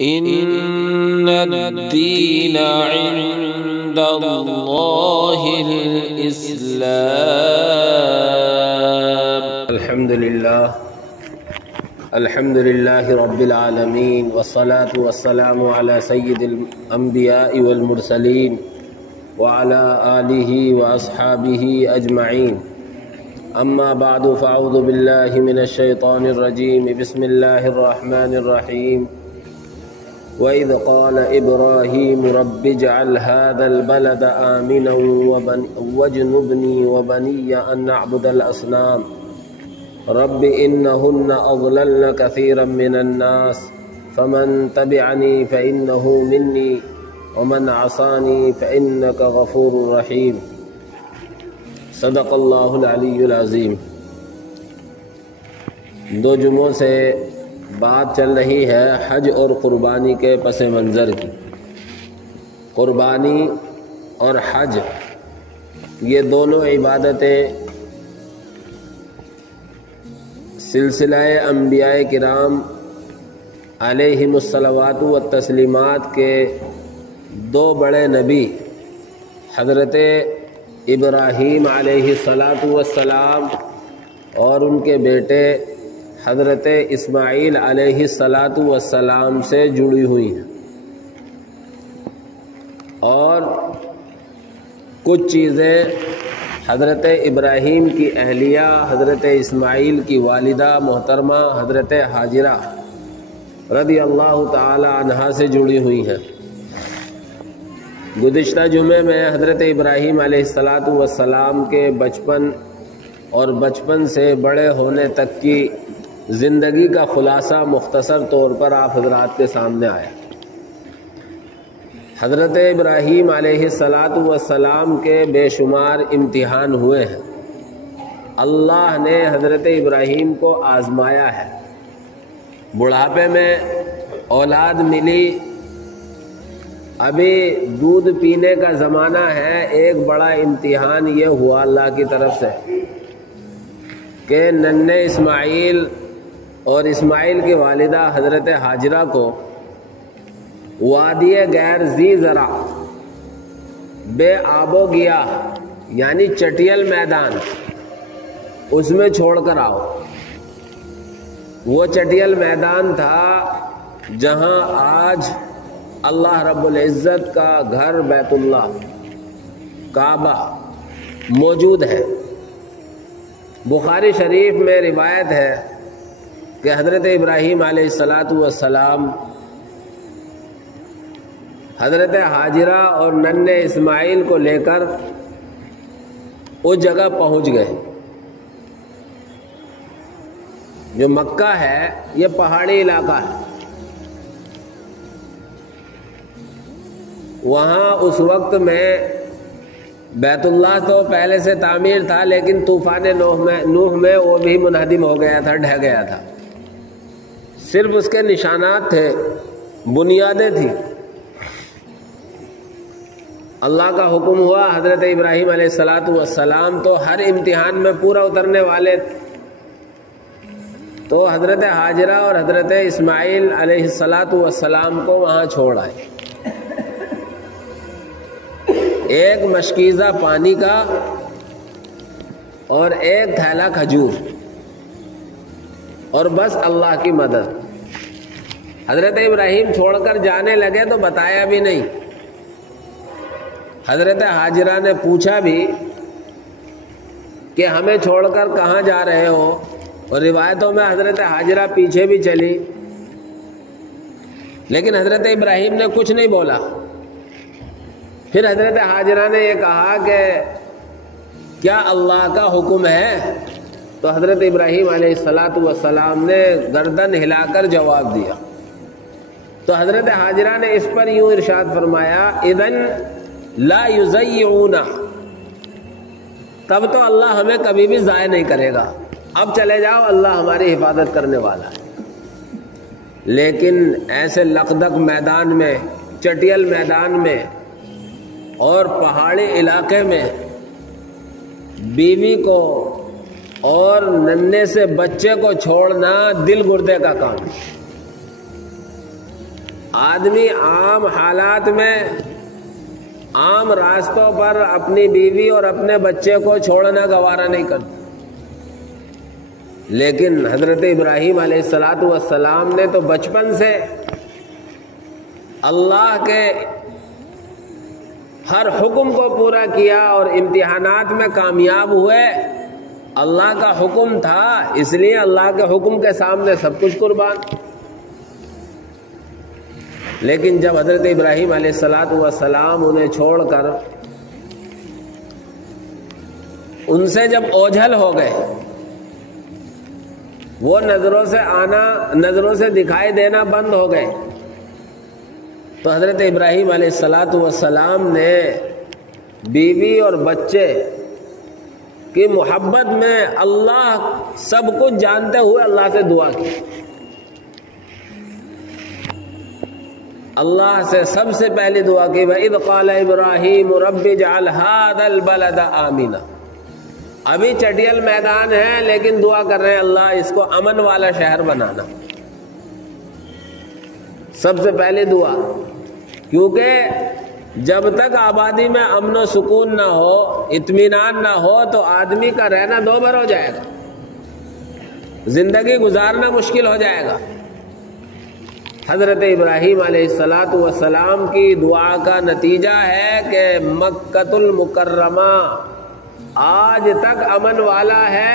إن الدين عند الله الإسلام. الحمد لله رب العالمين، والصلاة والسلام على سيد الأنبياء والمرسلين وعلى آله وأصحابه أجمعين. أما بعد، فأعوذ بالله من الشيطان الرجيم. بسم الله الرحمن الرحيم. وَإِذْ قَالَ إِبْرَاهِيمُ رَبِّ اجْعَلْ هَذَا الْبَلَدَ آمِنًا وَاجْنُبْنِي وَبَنِيَّ أَن نَّعْبُدَ الْأَصْنَامَ رَبِّ إِنَّهُنَّ أَضْلَلْنَ كَثِيرًا مِّنَ النَّاسِ فَمَن تَبِعَنِي فَإِنَّهُ مِنِّي وَمَنْ عَصَانِي فَإِنَّكَ غَفُورٌ رَّحِيمٌ. صدق اللہ العلی العظیم. دو جمعوں سے بات چل رہی ہے حج اور قربانی کے پس منظر کی. قربانی اور حج یہ دونوں عبادتیں سلسلہ انبیاء کرام علیہم الصلوات والتسلیمات کے دو بڑے نبی حضرت ابراہیم علیہ الصلاۃ والسلام اور ان کے بیٹے حضرت اسماعیل علیہ الصلاۃ والسلام سے جڑی ہوئی ہیں، اور کچھ چیزیں حضرت ابراہیم کی اہلیہ حضرت اسماعیل کی والدہ محترمہ حضرت حاجرہ رضی اللہ تعالی عنہا سے جڑی ہوئی ہیں. گزشتہ جمعے میں حضرت ابراہیم علیہ الصلاۃ والسلام کے بچپن اور بچپن سے بڑے ہونے تک کی زندگی کا خلاصہ مختصر طور پر آپ حضرات کے سامنے آیا. حضرت ابراہیم علیہ الصلاۃ والسلام کے بے شمار امتحان ہوئے ہیں. اللہ نے حضرت ابراہیم کو آزمایا ہے. بڑھاپے میں اولاد ملی، ابھی دودھ پینے کا زمانہ ہے. ایک بڑا امتحان یہ ہوا اللہ کی طرف سے کہ ننھے اسماعیل اور اسماعیل کی والدہ حضرت حاجرہ کو وادی غیر ذی زرع، بے آب و گیا یعنی چٹیل میدان، اس میں چھوڑ کر آؤ. وہ چٹیل میدان تھا جہاں آج اللہ رب العزت کا گھر بیت اللہ کعبہ موجود ہے. بخاری شریف میں روایت ہے کہ حضرت ابراہیم علیہ الصلاۃ والسلام حضرت حاجرہ اور ننھے اسماعیل کو لے کر اس جگہ پہنچ گئے. جو مکہ ہے یہ پہاڑی علاقہ ہے. وہاں اس وقت میں بیت اللہ تو پہلے سے تعمیر تھا، لیکن طوفان نوح میں وہ بھی منہدم ہو گیا تھا، ڈھہ گیا تھا. صرف اس کے نشانات تھے، بنیادیں تھیں. اللہ کا حکم ہوا، حضرت ابراہیم علیہ الصلاۃ والسلام تو ہر امتحان میں پورا اترنے والے، تو حضرت حاجرہ اور حضرت اسماعیل علیہ الصلاۃ والسلام کو وہاں چھوڑ آئے. ایک مشکیزہ پانی کا اور ایک تھیلا کھجور، اور بس اللہ کی مدد. حضرت ابراہیم چھوڑ کر جانے لگے تو بتایا بھی نہیں. حضرت حاجرہ نے پوچھا بھی کہ ہمیں چھوڑ کر کہاں جا رہے ہو، اور روایتوں میں حضرت حاجرہ پیچھے بھی چلی، لیکن حضرت ابراہیم نے کچھ نہیں بولا. پھر حضرت حاجرہ نے یہ کہا کہ کیا اللہ کا حکم ہے؟ تو حضرت ابراہیم علیہ الصلاۃ والسلام نے گردن ہلا کر جواب دیا. تو حضرت حاجرہ نے اس پر یوں ارشاد فرمایا، اذن لا یضیعونا، تب تو اللہ ہمیں کبھی بھی ضائع نہیں کرے گا. اب چلے جاؤ، اللہ ہماری حفاظت کرنے والا ہے. لیکن ایسے لقدق میدان میں، چٹیل میدان میں اور پہاڑی علاقے میں بیوی کو اور ننھے سے بچے کو چھوڑنا دل گردے کا کام ہے. آدمی عام حالات میں عام راستوں پر اپنی بیوی اور اپنے بچے کو چھوڑنا گوارا نہیں کرتا، لیکن حضرت ابراہیم علیہ السلام نے تو بچپن سے اللہ کے ہر حکم کو پورا کیا اور امتحانات میں کامیاب ہوئے۔ اللہ کا حکم تھا، اس لیے اللہ کے حکم کے سامنے سب کچھ قربان۔ لیکن جب حضرت ابراہیم علیہ السلام انہیں چھوڑ کر ان سے جب اوجھل ہو گئے، وہ نظروں سے آنا، نظروں سے دکھائی دینا بند ہو گئے، تو حضرت ابراہیم علیہ السلام نے بیوی اور بچے کی محبت میں اللہ سب کچھ جانتے ہوئے اللہ سے دعا کی۔ اللہ سے سب سے پہلی دعا کی، وَإِذْ قَالَ إِبْرَاهِيمُ رَبِّ اجْعَلْ هَذَا الْبَلَدَ آمِنًا۔ ابھی چٹیل میدان ہے لیکن دعا کر رہے ہیں اللہ اس کو امن والا شہر بنانا۔ سب سے پہلی دعا، کیونکہ جب تک آبادی میں امن و سکون نہ ہو، اطمینان نہ ہو، تو آدمی کا رہنا دوبھر ہو جائے گا، زندگی گزارنا مشکل ہو جائے گا۔ حضرت ابراہیم علیہ السلام کی دعا کا نتیجہ ہے کہ مکۃ المکرمہ آج تک امن والا ہے،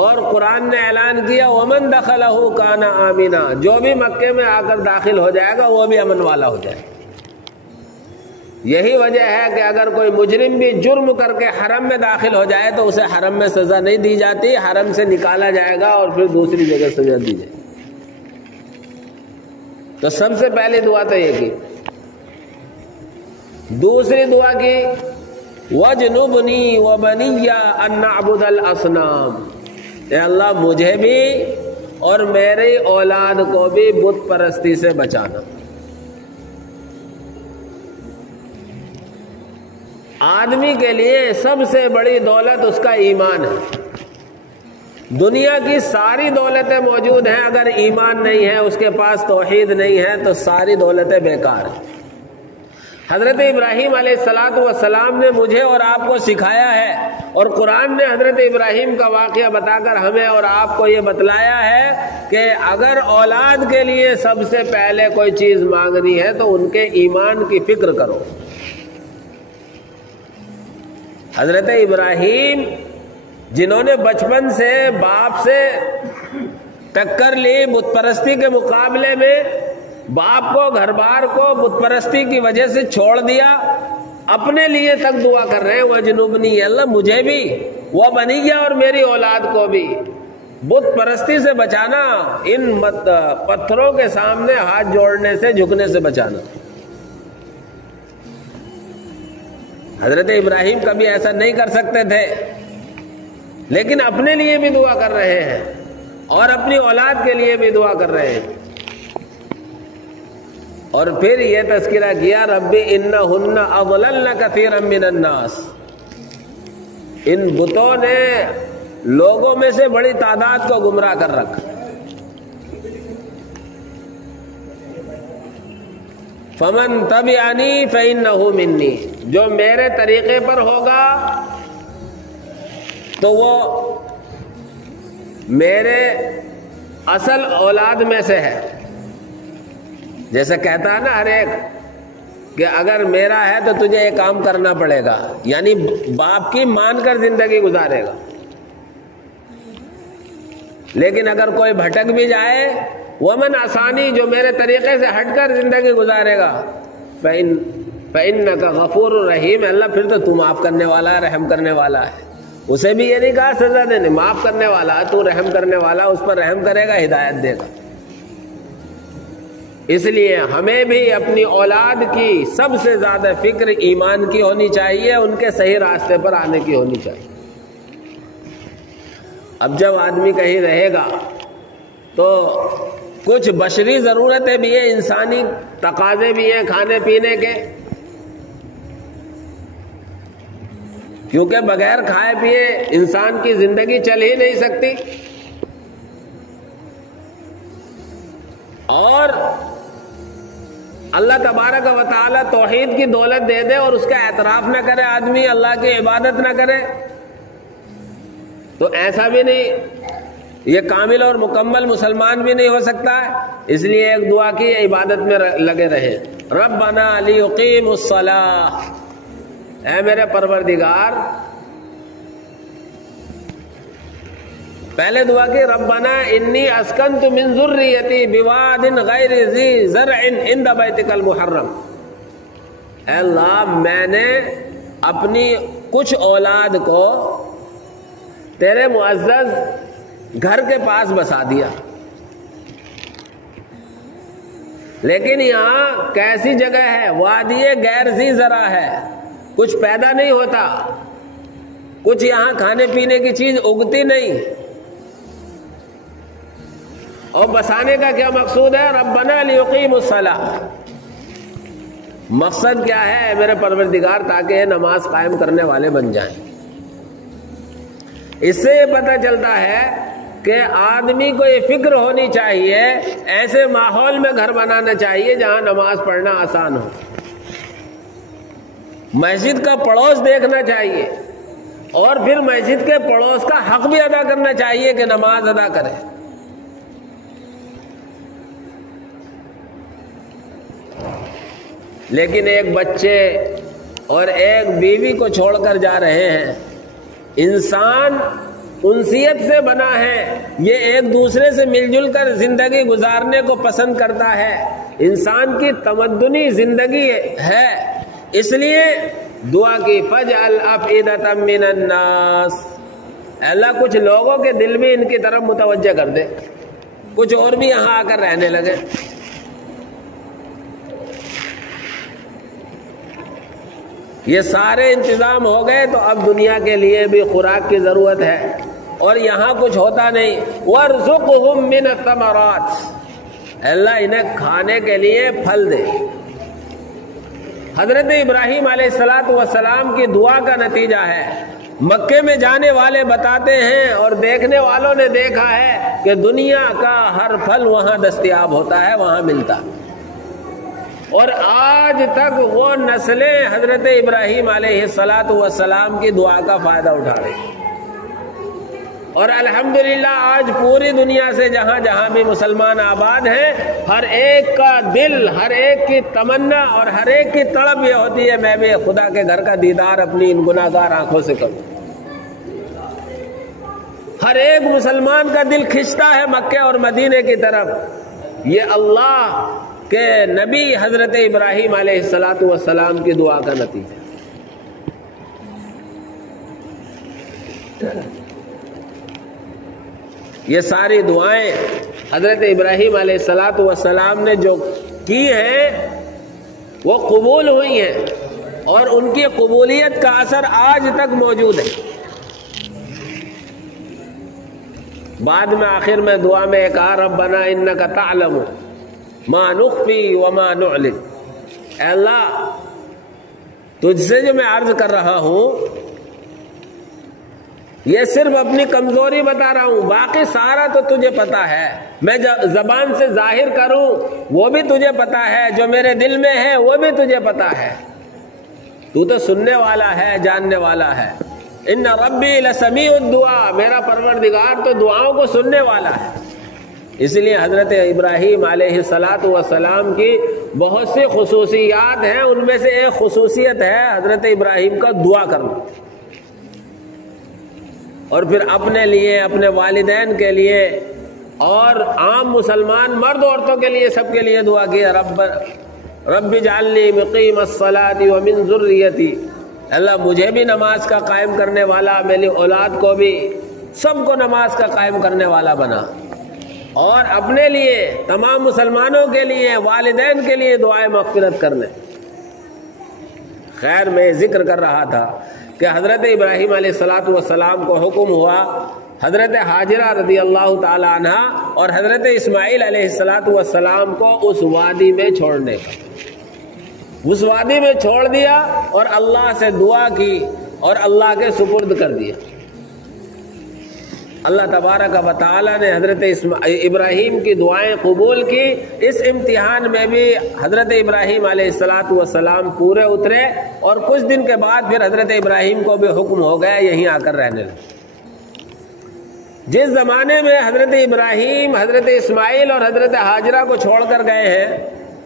اور قرآن نے اعلان کیا وَمَن دَخَلَهُ كَانَ آمِنًا، جو بھی مکے میں آ کر داخل ہو جائے گا وہ بھی امن والا ہو جائے گا۔ یہی وجہ ہے کہ اگر کوئی مجرم بھی جرم کر کے حرم میں داخل ہو جائے تو اسے حرم میں سزا نہیں دی جاتی، حرم سے نکالا جائے گا اور پھر دوسری جگہ سزا دی جائے گی۔ تو سب سے پہلی دعا تو یہ کی۔ دوسری دعا کی، وَاجْنُبْنِي وَبَنِيَّ أَن نَّعْبُدَ الْأَصْنَامَ، اے اللہ مجھے بھی اور میری اولاد کو بھی بت پرستی سے بچانا۔ آدمی کے لیے سب سے بڑی دولت اس کا ایمان ہے۔ دنیا کی ساری دولتیں موجود ہیں، اگر ایمان نہیں ہے، اس کے پاس توحید نہیں ہے، تو ساری دولتیں بیکار ہیں۔ حضرت ابراہیم علیہ السلام نے مجھے اور آپ کو سکھایا ہے، اور قرآن نے حضرت ابراہیم کا واقعہ بتا کر ہمیں اور آپ کو یہ بتلایا ہے کہ اگر اولاد کے لیے سب سے پہلے کوئی چیز مانگنی ہے تو ان کے ایمان کی فکر کرو۔ حضرت ابراہیم جنہوں نے بچپن سے باپ سے ٹکر لی بت پرستی کے مقابلے میں، باپ کو گھر بار کو بت پرستی کی وجہ سے چھوڑ دیا، اپنے لیے تک دعا کر رہے ہیں وَجْنُبْنِي، اللہ مجھے بھی، وَبَنِيَّ اور میری اولاد کو بھی بت پرستی سے بچانا، ان پتھروں کے سامنے ہاتھ جوڑنے سے، جھکنے سے بچانا۔ حضرت ابراہیم کبھی ایسا نہیں کر سکتے تھے، لیکن اپنے لیے بھی دعا کر رہے ہیں اور اپنی اولاد کے لیے بھی دعا کر رہے ہیں۔ اور پھر یہ تذکرہ کیا، رب انہن اضللن کثیرا من الناس، ان بتوں نے لوگوں میں سے بڑی تعداد کو گمراہ کر رکھا۔ فمن تبعنی فانہ منی، جو میرے طریقے پر ہوگا تو وہ میرے اصل اولاد میں سے ہے۔ جیسے کہتا ہے نا ہر ایک کہ اگر میرا ہے تو تجھے یہ کام کرنا پڑے گا، یعنی باپ کی مان کر زندگی گزارے گا۔ لیکن اگر کوئی بھٹک بھی جائے، ومن آسانی، جو میرے طریقے سے ہٹ کر زندگی گزارے گا، فإنک غفور رحیم، اللہ پھر تو معاف کرنے والا ہے، رحم کرنے والا ہے۔ اسے بھی یہ نہیں کہا سزا دینے، معاف کرنے والا ہے تو، رحم کرنے والا، اس پر رحم کرے گا، ہدایت دے گا۔ اس لیے ہمیں بھی اپنی اولاد کی سب سے زیادہ فکر ایمان کی ہونی چاہیے، ان کے صحیح راستے پر آنے کی ہونی چاہیے۔ اب جب آدمی کہیں رہے گا تو کچھ بشری ضرورتیں بھی ہیں، انسانی تقاضے بھی ہیں کھانے پینے کے، کیونکہ بغیر کھائے پیے انسان کی زندگی چل ہی نہیں سکتی۔ اور اللہ تبارک و تعالیٰ توحید کی دولت دے دے اور اس کا اعتراف نہ کرے آدمی، اللہ کی عبادت نہ کرے، تو ایسا بھی نہیں، یہ کامل اور مکمل مسلمان بھی نہیں ہو سکتا ہے۔ اس لیے ایک دعا کی عبادت میں لگے رہے، ربنا لیقیموا الصلاۃ، اے میرے پروردگار، پہلے دعا کی ربنا انی اسکنت من ذریتی بواد غیر ذی زرع عند بیتک المحرم، اے اللہ میں نے اپنی کچھ اولاد کو تیرے معزز گھر کے پاس بسا دیا، لیکن یہاں کیسی جگہ ہے؟ وادی غیر ذی زرع ہے، کچھ پیدا نہیں ہوتا، کچھ یہاں کھانے پینے کی چیز اگتی نہیں، اور بسانے کا کیا مقصود ہے؟ ربنا لیقیموا الصلاۃ، مقصد کیا ہے میرے پروردگار؟ تاکہ یہ نماز قائم کرنے والے بن جائیں۔ اس سے یہ پتہ چلتا ہے کہ آدمی کو یہ فکر ہونی چاہیے، ایسے ماحول میں گھر بنانا چاہیے جہاں نماز پڑھنا آسان ہو، مسجد کا پڑوس دیکھنا چاہیے، اور پھر مسجد کے پڑوس کا حق بھی ادا کرنا چاہیے کہ نماز ادا کرے۔ لیکن ایک بچے اور ایک بیوی کو چھوڑ کر جا رہے ہیں۔ انسان انسیت سے بنا ہے، یہ ایک دوسرے سے مل جل کر زندگی گزارنے کو پسند کرتا ہے، انسان کی تمدنی زندگی ہے، اس لیے دعا کی فَاجْعَلْ أَفْئِدَةً مِّنَ النَّاسِ، اللہ کچھ لوگوں کے دل بھی ان کی طرف متوجہ کر دے، کچھ اور بھی یہاں آ کر رہنے لگے۔ یہ سارے انتظام ہو گئے تو اب دنیا کے لیے بھی خوراک کی ضرورت ہے، اور یہاں کچھ ہوتا نہیں۔ وَارْزُقْهُم مِّنَ الثَّمَرَاتِ، اللہ انہیں کھانے کے لیے پھل دے۔ حضرت ابراہیم علیہ السلام کی دعا کا نتیجہ ہے۔ مکے میں جانے والے بتاتے ہیں اور دیکھنے والوں نے دیکھا ہے کہ دنیا کا ہر پھل وہاں دستیاب ہوتا ہے، وہاں ملتا، اور آج تک وہ نسلیں حضرت ابراہیم علیہ السلام کی دعا کا فائدہ اٹھا رہی، اور الحمدللہ آج پوری دنیا سے جہاں جہاں بھی مسلمان آباد ہیں، ہر ایک کا دل، ہر ایک کی تمنا اور ہر ایک کی تڑپ یہ ہوتی ہے میں بھی خدا کے گھر کا دیدار اپنی ان گناہگار آنکھوں سے کروں۔ ہر ایک مسلمان کا دل کھنچتا ہے مکے اور مدینے کی طرف۔ یہ اللہ کہ نبی حضرت ابراہیم علیہ السلام کی دعا کا نتیجہ۔ یہ ساری دعائیں حضرت ابراہیم علیہ السلام نے جو کی ہیں وہ قبول ہوئی ہیں، اور ان کی قبولیت کا اثر آج تک موجود ہے۔ بعد میں آخر میں دعا میں ایک ربنا انک تعلم ما نخفی وما نعلن، اے اللہ تجھ سے جو میں عرض کر رہا ہوں یہ صرف اپنی کمزوری بتا رہا ہوں، باقی سارا تو تجھے پتا ہے، میں زبان سے ظاہر کروں وہ بھی تجھے پتا ہے، جو میرے دل میں ہے وہ بھی تجھے پتا ہے، تو تو سننے والا ہے، جاننے والا ہے۔ ان ربی لسمیع الدعاء، میرا پروردگار تو دعاؤں کو سننے والا ہے۔ اس لیے حضرت ابراہیم علیہ السلام کی بہت سی خصوصیات ہیں، ان میں سے ایک خصوصیت ہے حضرت ابراہیم کا دعا کرنا، اور پھر اپنے لیے، اپنے والدین کے لیے، اور عام مسلمان مرد عورتوں کے لیے، سب کے لیے دعا کی، رب اجعلنی مقیم الصلاۃ ومن ذریتی، اللہ مجھے بھی نماز کا قائم کرنے والا، میری اولاد کو بھی، سب کو نماز کا قائم کرنے والا بنا، اور اپنے لیے، تمام مسلمانوں کے لیے، والدین کے لیے دعائیں مغفرت کرنے۔ خیر میں ذکر کر رہا تھا کہ حضرت ابراہیم علیہ السلام کو حکم ہوا حضرت حاجرہ رضی اللہ تعالی عنہ اور حضرت اسماعیل علیہ السلام کو اس وادی میں چھوڑنے کا۔ اس وادی میں چھوڑ دیا اور اللہ سے دعا کی اور اللہ کے سپرد کر دیا۔ اللہ تبارک و تعالی نے حضرت ابراہیم کی دعائیں قبول کی۔ اس امتحان میں بھی حضرت ابراہیم علیہ السلام پورے اترے، اور کچھ دن کے بعد پھر حضرت ابراہیم کو بھی حکم ہو گیا یہیں آ کر رہنے لگے۔ جس زمانے میں حضرت ابراہیم حضرت اسماعیل اور حضرت ہاجرہ کو چھوڑ کر گئے ہیں،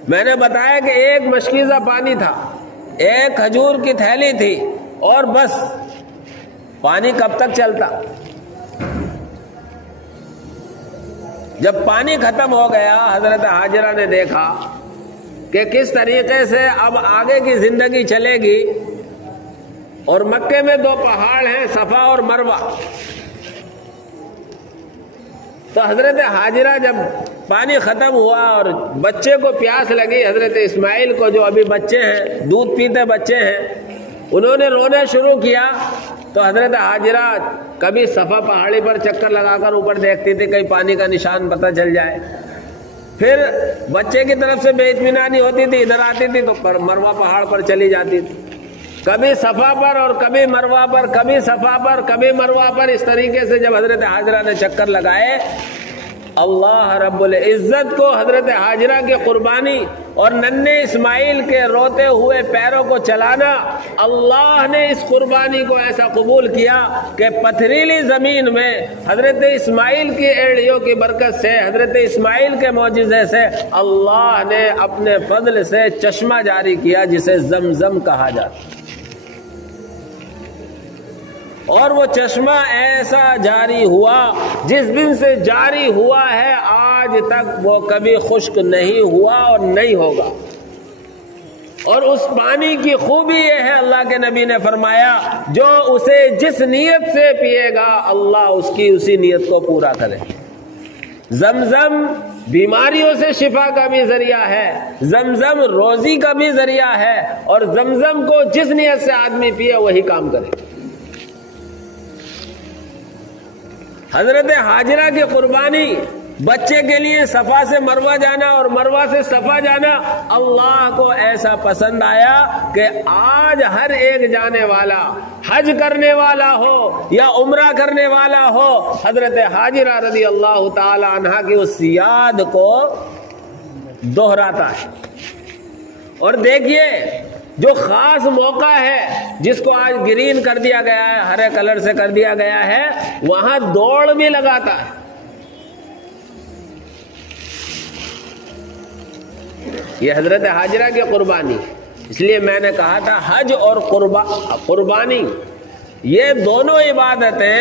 میں نے بتایا کہ ایک مشکیزہ پانی تھا، ایک کھجور کی تھیلی تھی، اور بس پانی کب تک چلتا؟ جب پانی ختم ہو گیا، حضرت ہاجرہ نے دیکھا کہ کس طریقے سے اب آگے کی زندگی چلے گی، اور مکے میں دو پہاڑ ہیں، صفا اور مروہ۔ تو حضرت ہاجرہ جب پانی ختم ہوا اور بچے کو پیاس لگی، حضرت اسماعیل کو جو ابھی بچے ہیں، دودھ پیتے بچے ہیں، انہوں نے رونا شروع کیا۔ تو حضرت ہاجرہ کبھی صفا پہاڑی پر چکر لگا کر اوپر دیکھتی تھی کہیں پانی کا نشان پتہ چل جائے، پھر بچے کی طرف سے بے اطمینانی ہوتی تھی، ادھر آتی تھی تو مروہ پہاڑ پر چلی جاتی تھی، کبھی صفا پر اور کبھی مروہ پر، کبھی صفا پر کبھی مروہ پر۔ اس طریقے سے جب حضرت ہاجرہ نے چکر لگائے، اللہ رب العزت کو حضرت ہاجرہ کی قربانی اور ننھے اسماعیل کے روتے ہوئے پیروں کو چلانا، اللہ نے اس قربانی کو ایسا قبول کیا کہ پتھریلی زمین میں حضرت اسماعیل کی ایڑیوں کی برکت سے، حضرت اسماعیل کے معجزے سے اللہ نے اپنے فضل سے چشمہ جاری کیا جسے زمزم کہا جاتا، اور وہ چشمہ ایسا جاری ہوا، جس دن سے جاری ہوا ہے آج تک وہ کبھی خشک نہیں ہوا اور نہیں ہوگا۔ اور اس پانی کی خوبی یہ ہے، اللہ کے نبی نے فرمایا، جو اسے جس نیت سے پیے گا اللہ اس کی اسی نیت کو پورا کرے۔ زمزم بیماریوں سے شفا کا بھی ذریعہ ہے، زمزم روزی کا بھی ذریعہ ہے، اور زمزم کو جس نیت سے آدمی پیے وہی کام کرے۔ حضرت ہاجرہ کی قربانی، بچے کے لیے صفا سے مروہ جانا اور مروہ سے صفا جانا، اللہ کو ایسا پسند آیا کہ آج ہر ایک جانے والا، حج کرنے والا ہو یا عمرہ کرنے والا ہو، حضرت ہاجرہ رضی اللہ تعالی عنہا کی اس یاد کو دہراتا ہے۔ اور دیکھیے، جو خاص موقع ہے جس کو آج گرین کر دیا گیا ہے، ہرے کلر سے کر دیا گیا ہے، وہاں دوڑ بھی لگاتا ہے۔ یہ حضرت ہاجرہ کی قربانی، اس لیے میں نے کہا تھا حج اور قربانی یہ دونوں عبادتیں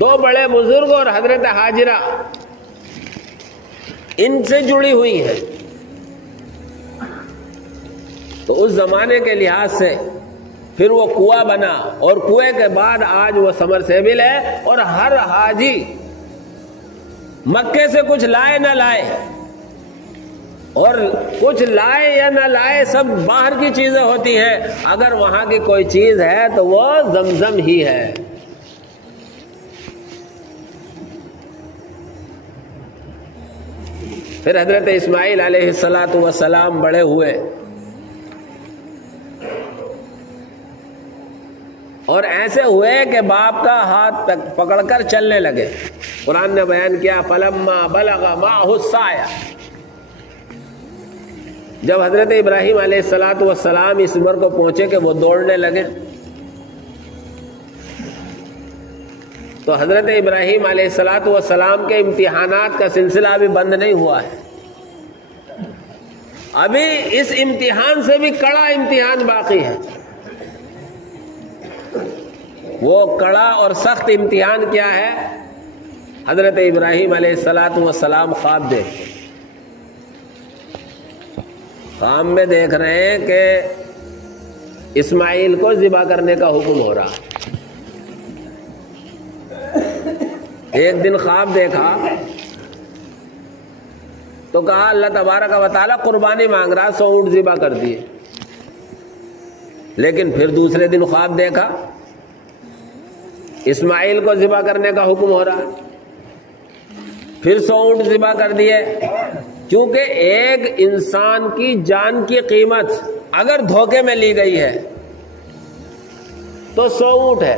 دو بڑے بزرگ اور حضرت ہاجرہ ان سے جڑی ہوئی ہیں۔ تو اس زمانے کے لحاظ سے پھر وہ کنواں بنا، اور کنویں کے بعد آج وہ سمرسیبل ہے، اور ہر حاجی مکے سے کچھ لائے نہ لائے، اور کچھ لائے یا نہ لائے، سب باہر کی چیزیں ہوتی ہیں، اگر وہاں کی کوئی چیز ہے تو وہ زمزم ہی ہے۔ پھر حضرت اسماعیل علیہ السلام بڑے ہوئے، اور ایسے ہوئے کہ باپ کا ہاتھ پکڑ کر چلنے لگے۔ قرآن نے بیان کیا فلما بلغ معه السعی، جب حضرت ابراہیم علیہ السلام اس عمر کو پہنچے کہ وہ دوڑنے لگے، تو حضرت ابراہیم علیہ السلام کے امتحانات کا سلسلہ ابھی بند نہیں ہوا ہے، ابھی اس امتحان سے بھی کڑا امتحان باقی ہے۔ وہ کڑا اور سخت امتحان کیا ہے؟ حضرت ابراہیم علیہ السلام خواب دیکھتے، خواب میں دیکھ رہے ہیں کہ اسماعیل کو ذبح کرنے کا حکم ہو رہا۔ ایک دن خواب دیکھا تو کہا اللہ تبارک و تعالی قربانی مانگ رہا، 100 اونٹ ذبح کر دیے۔ لیکن پھر دوسرے دن خواب دیکھا اسماعیل کو ذبح کرنے کا حکم ہو رہا، پھر 100 اونٹ ذبح کر دیے۔ کیونکہ ایک انسان کی جان کی قیمت اگر دھوکے میں لی گئی ہے تو 100 اونٹ ہے،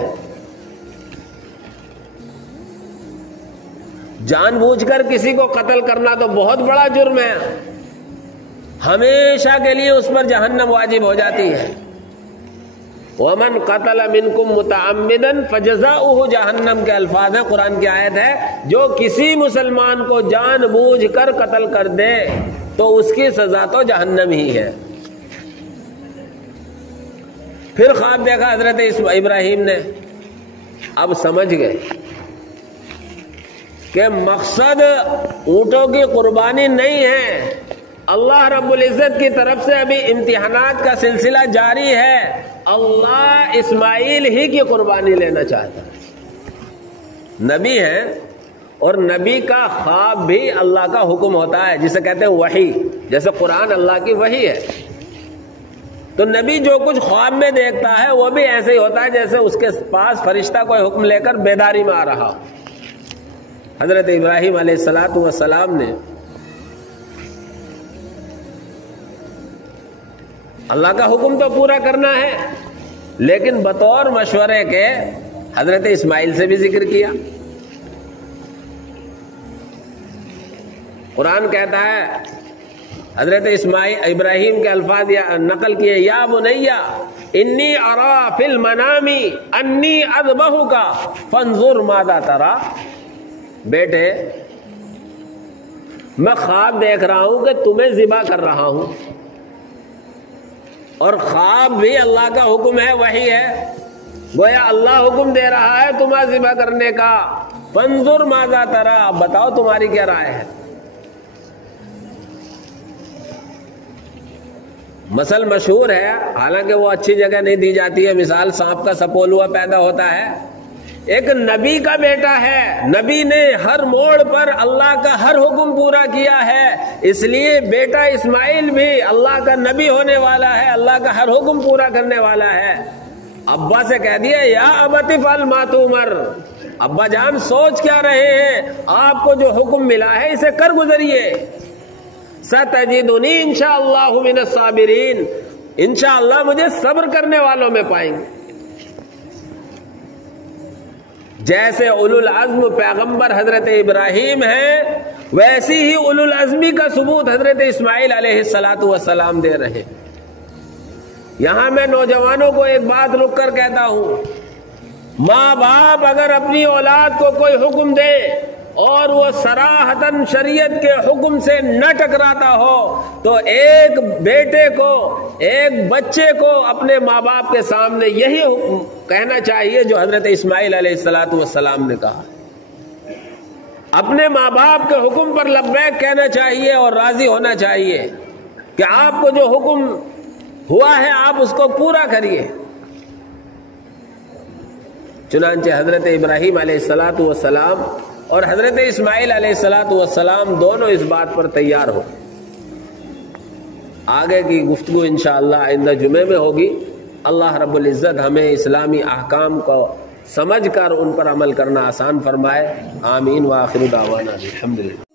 جان بوجھ کر کسی کو قتل کرنا تو بہت بڑا جرم ہے، ہمیشہ کے لیے اس پر جہنم واجب ہو جاتی ہے۔ وَمَنْ قَتَلَ مِنْكُمْ مُتَعَمِّدًا فَجَزَاؤُهُ جہنم کے الفاظ ہے، قرآن کی آیت ہے، جو کسی مسلمان کو جان بوجھ کر قتل کر دے تو اس کی سزا تو جہنم ہی ہے۔ پھر خواب دیکھا حضرت ابراہیم نے، اب سمجھ گئے کہ مقصد اونٹوں کی قربانی نہیں ہے، اللہ رب العزت کی طرف سے ابھی امتحانات کا سلسلہ جاری ہے، اللہ اسماعیل ہی کی قربانی لینا چاہتا ہے۔ نبی ہے اور نبی کا خواب بھی اللہ کا حکم ہوتا ہے، جسے کہتے ہیں وحی، جیسے قرآن اللہ کی وحی ہے، تو نبی جو کچھ خواب میں دیکھتا ہے وہ بھی ایسے ہی ہوتا ہے جیسے اس کے پاس فرشتہ کوئی حکم لے کر بیداری میں آ رہا۔ حضرت ابراہیم علیہ السلام نے اللہ کا حکم تو پورا کرنا ہے، لیکن بطور مشورے کے حضرت اسماعیل سے بھی ذکر کیا۔ قرآن کہتا ہے، حضرت ابراہیم کے الفاظ نقل کیے، یا بنیا انی ارا فی المنام انی اذبحک فانظر ماذا تری، بیٹے میں خواب دیکھ رہا ہوں کہ تمہیں ذبح کر رہا ہوں، اور خواب بھی اللہ کا حکم ہے، وحی ہے، گویا اللہ حکم دے رہا ہے تمہیں ذبح کرنے کا، فانظر ماذا تری، اب بتاؤ تمہاری کیا رائے ہے۔ مثل مشہور ہے، حالانکہ وہ اچھی جگہ نہیں دی جاتی ہے، مثال سانپ کا سپولوا پیدا ہوتا ہے۔ ایک نبی کا بیٹا ہے، نبی نے ہر موڑ پر اللہ کا ہر حکم پورا کیا ہے، اس لیے بیٹا اسماعیل بھی اللہ کا نبی ہونے والا ہے، اللہ کا ہر حکم پورا کرنے والا ہے۔ ابا سے کہہ دیا، یا ابت افعل ما تؤمر، ابا جان سوچ کیا رہے ہیں، آپ کو جو حکم ملا ہے اسے کر گزریے، ستجدنی انشاءاللہ من الصابرین، انشاءاللہ مجھے صبر کرنے والوں میں پائیں گے۔ جیسے اولو العزم پیغمبر حضرت ابراہیم ہے، ویسی ہی اولو العزمی کا ثبوت حضرت اسماعیل علیہ السلام دے رہے۔ یہاں میں نوجوانوں کو ایک بات رک کر کہتا ہوں، ماں باپ اگر اپنی اولاد کو کوئی حکم دے اور وہ صراحتاً شریعت کے حکم سے نہ ٹکراتا ہو، تو ایک بیٹے کو، ایک بچے کو اپنے ماں باپ کے سامنے یہی کہنا چاہیے جو حضرت اسماعیل علیہ السلام نے کہا، اپنے ماں باپ کے حکم پر لبیک کہنا چاہیے اور راضی ہونا چاہیے کہ آپ کو جو حکم ہوا ہے آپ اس کو پورا کریے۔ چنانچہ حضرت ابراہیم علیہ السلام اور حضرت اسماعیل علیہ السلام دونوں اس بات پر تیار ہو۔ آگے کی گفتگو انشاءاللہ آئندہ جمعے میں ہوگی۔ اللہ رب العزت ہمیں اسلامی احکام کو سمجھ کر ان پر عمل کرنا آسان فرمائے، آمین، وآخر دعوانا الحمدللہ۔